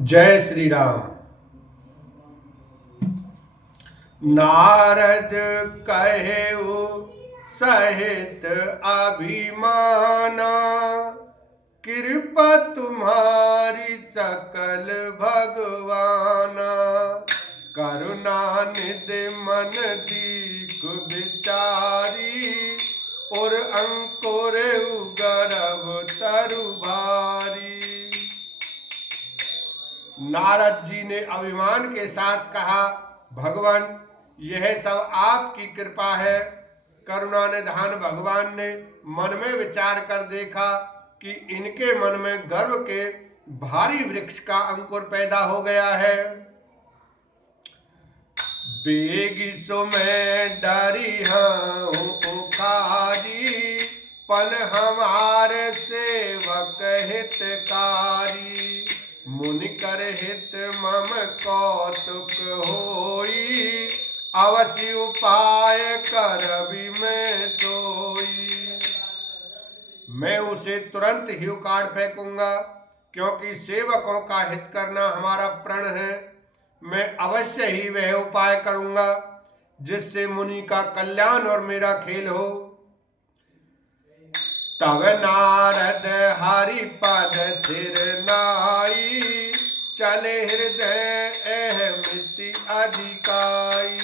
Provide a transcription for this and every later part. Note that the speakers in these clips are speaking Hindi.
जय श्री राम। नारद कहेउ सहित अभिमाना, कृपा तुम्हारी सकल भगवाना। करुणा निधि मन दीक विचारी, और अंकुर गर्भ तरु भारी। नारद जी ने अभिमान के साथ कहा, भगवान यह सब आपकी कृपा है। करुणा निधान भगवान ने मन में विचार कर देखा कि इनके मन में गर्व के भारी वृक्ष का अंकुर पैदा हो गया है। बेगी सो मैं डरी हूँ उखारी, पन हमारे सेवक हितकारी। मुनि कर हित मम कौतुक होई, अवश्य उपाय करबि मैं सोई। मैं उसे तुरंत ही उखाड़ फेंकूंगा, क्योंकि सेवकों का हित करना हमारा प्रण है। मैं अवश्य ही वह उपाय करूंगा जिससे मुनि का कल्याण और मेरा खेल हो। तब नारद हरि पद सिर नाई, चले हृदय अहमिति अधिकाई।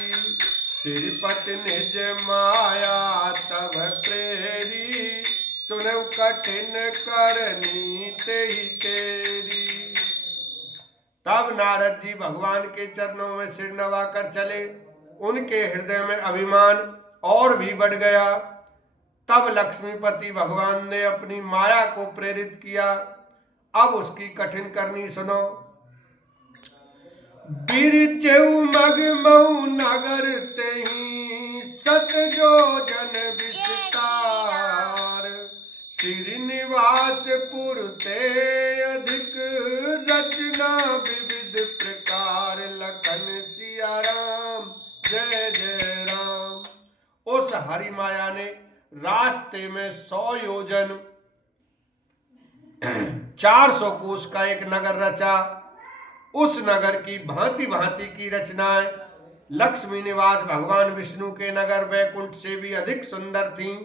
श्रीपति निज माया तब प्रेरी, सुनौ कठिन करनी तेहि तेरी। तब नारद जी भगवान के चरणों में सिर नवाकर चले। उनके हृदय में अभिमान और भी बढ़ गया। तब लक्ष्मीपति भगवान ने अपनी माया को प्रेरित किया। अब उसकी कठिन करनी सुनो। बिरचेउ मगमऊ नगर तेहि, सत योजन विस्तार। श्रीनिवास पुर ते अधिक, रचना विविध प्रकार। लखन सिया राम जय जय राम। उस हरि माया ने रास्ते में 100 योजन 400 कोस का एक नगर रचा। उस नगर की भांति भांति की रचनाएं लक्ष्मी निवास भगवान विष्णु के नगर वैकुंठ से भी अधिक सुंदर थीं।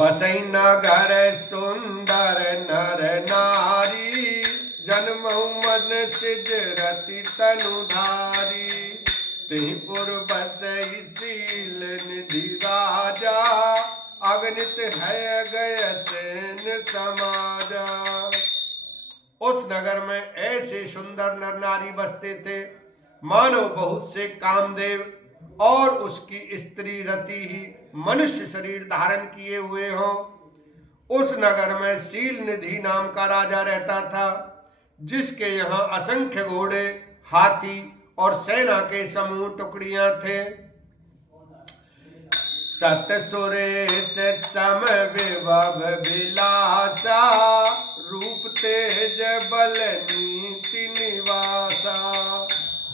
बसई नगर सुंदर नर नारी, जन्महु मन सिज रति तनुधारी। तिहि पुर बसई शील निधि राजा, अगणित है गय सेन समाजा। उस नगर में ऐसे सुंदर नर नारी बसते थे मानो बहुत से कामदेव और उसकी स्त्री रति ही मनुष्य शरीर धारण किए हुए हों। उस नगर में शील निधि नाम का राजा रहता था, जिसके यहाँ असंख्य घोड़े, हाथी और सेना के समूह टुकड़ियां थे। सत सुरेश चम विभव विलासा, रूप तेज बल नीति निवासा।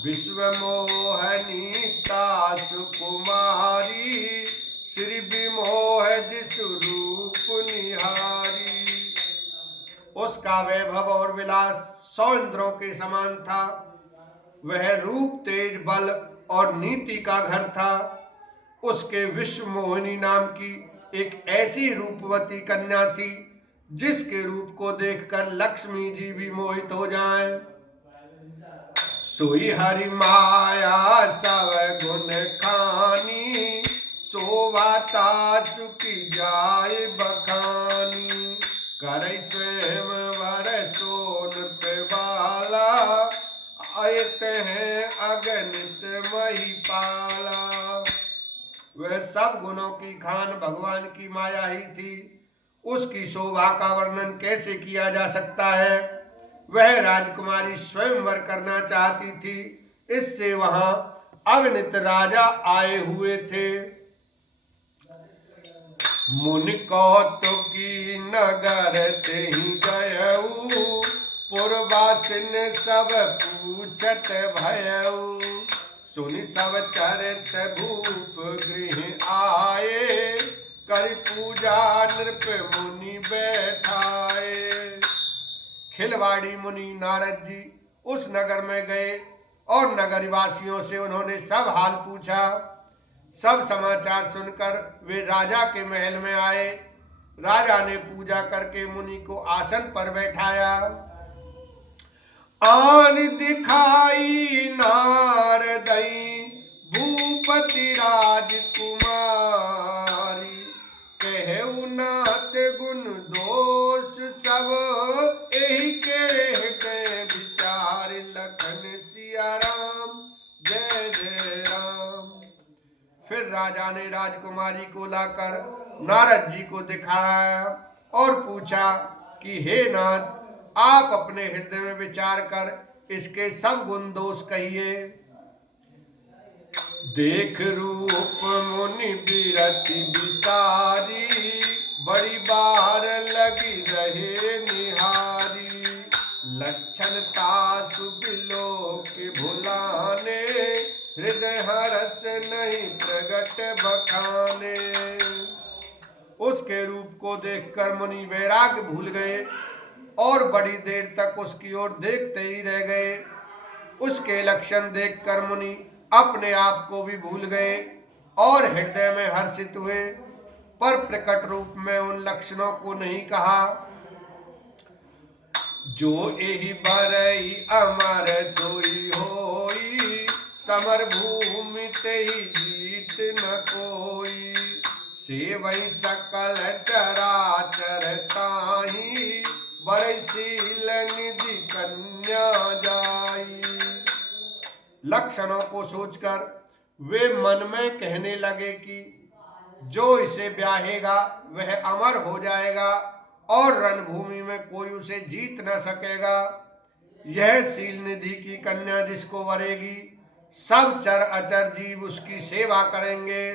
विश्व मोहनीता सुकुमारी, श्री विमोह जिसु रूप निहारी। उसका वैभव और विलास 100 इंद्रों के समान था। वह रूप तेज बल और नीति का घर था। उसके विश्व मोहिनी नाम की एक ऐसी रूपवती कन्या थी, जिसके रूप को देखकर लक्ष्मी जी भी मोहित हो जाएं। सोई हरि माया सब गुण खानी, शोभाता सुखी जाय बखानी। करई स्वयं वर सोनत बाला, आयत है अगणित महिपाला। वह सब गुणों की खान भगवान की माया ही थी। उसकी शोभा का वर्णन कैसे किया जा सकता है। वह राजकुमारी स्वयंवर करना चाहती थी, इससे वहां अगणित राजा आए हुए थे। मुनि कौतुकी नगर तेहि गयऊ, पुरवासिन सब पूछत भयऊ। सुनि सब चरित भूप गृह आए, कर पूजा नृप मुनि बैठाए। खिलवाड़ी मुनि नारद जी उस नगर में गए और नगरवासियों से उन्होंने सब हाल पूछा। सब समाचार सुनकर वे राजा के महल में आए। राजा ने पूजा करके मुनि को आसन पर बैठाया। आन दिखाई नारदई भूपति राजकुमारी, कहु नाथ गुण दोष सब एहि के हृदय विचार, लखन सिया राम जय जय राम। फिर राजा ने राजकुमारी को लाकर नारद जी को दिखाया और पूछा कि हे नाथ, आप अपने हृदय में विचार कर इसके सब गुण दोष कहिए। देख रूप मुनि बिरति बिचारी, बड़ी बार लगी रहे निहारी, लक्षण तासु बिलोक भुलाने, हृदय हरस नहीं प्रगट बखाने। उसके रूप को देखकर मुनि वैराग्य भूल गए और बड़ी देर तक उसकी ओर देखते ही रह गए। उसके लक्षण देखकर मुनि अपने आप को भी भूल गए और हृदय में हर्षित हुए, पर प्रकट रूप में उन लक्षणों को नहीं कहा। जो एहि बरई अमर सोई होई, समर भूमि तेहि जीत न कोई, सेवई सकल चराचर ताहि, बरसील निधि कन्या जाई। लक्षणों को सोचकर वे मन में कहने लगे कि जो इसे ब्याहेगा वह अमर हो जाएगा और रणभूमि में कोई उसे जीत न सकेगा। यह शील निधि की कन्या जिसको वरेगी, सब चर अचर जीव उसकी सेवा करेंगे।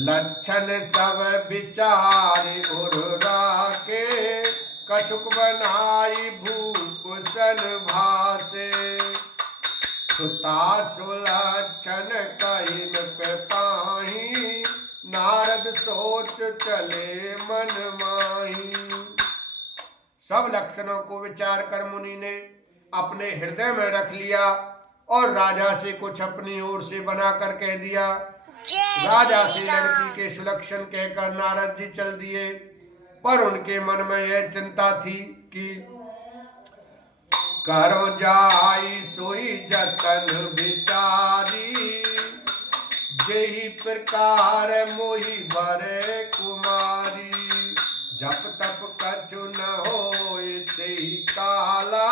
लक्षण सब विचार उर्रा के, कछुक बनाई भूप सन भासे, सुता सुलक्षण कहिन पे पाही, नारद सोच चले मन माही। सब लक्षणों को विचार कर मुनि ने अपने हृदय में रख लिया और राजा से कुछ अपनी ओर से बनाकर कह दिया। राजा से लड़की के सुलक्षण कहकर नारद जी चल दिए, पर उनके मन में यह चिंता थी कि करो जाई सोई जतन विचारी, जेहि प्रकार मोहि बरे कुमारी, जप तप कछु न होय तेहि काला,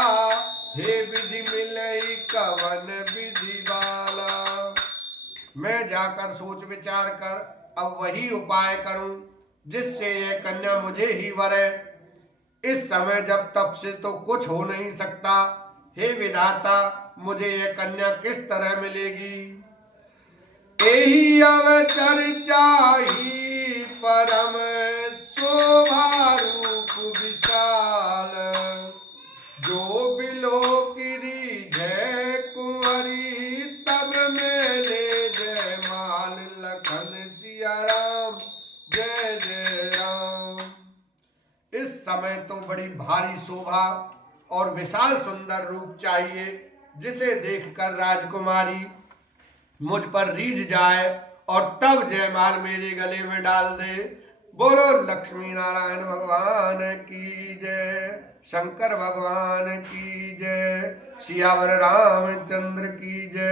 हे विधि मिलई कवन विधि बाला। मैं जाकर सोच विचार कर अब वही उपाय करूं जिससे यह कन्या मुझे ही वरे। इस समय जब तप से तो कुछ हो नहीं सकता, हे विधाता मुझे यह कन्या किस तरह मिलेगी। एही अवसर चाही परम शोभा रूप विशाल, जो बिलोकिरी जय कुंवरी, तब मेले जय माल, लखन सिया राम जय जय राम। इस समय तो बड़ी भारी शोभा और विशाल सुंदर रूप चाहिए, जिसे देखकर राजकुमारी मुझ पर रीझ जाए और तब जयमाल मेरे गले में डाल दे। बोलो लक्ष्मी नारायण भगवान की जय, शंकर भगवान की जय, सियावर रामचंद्र की जय।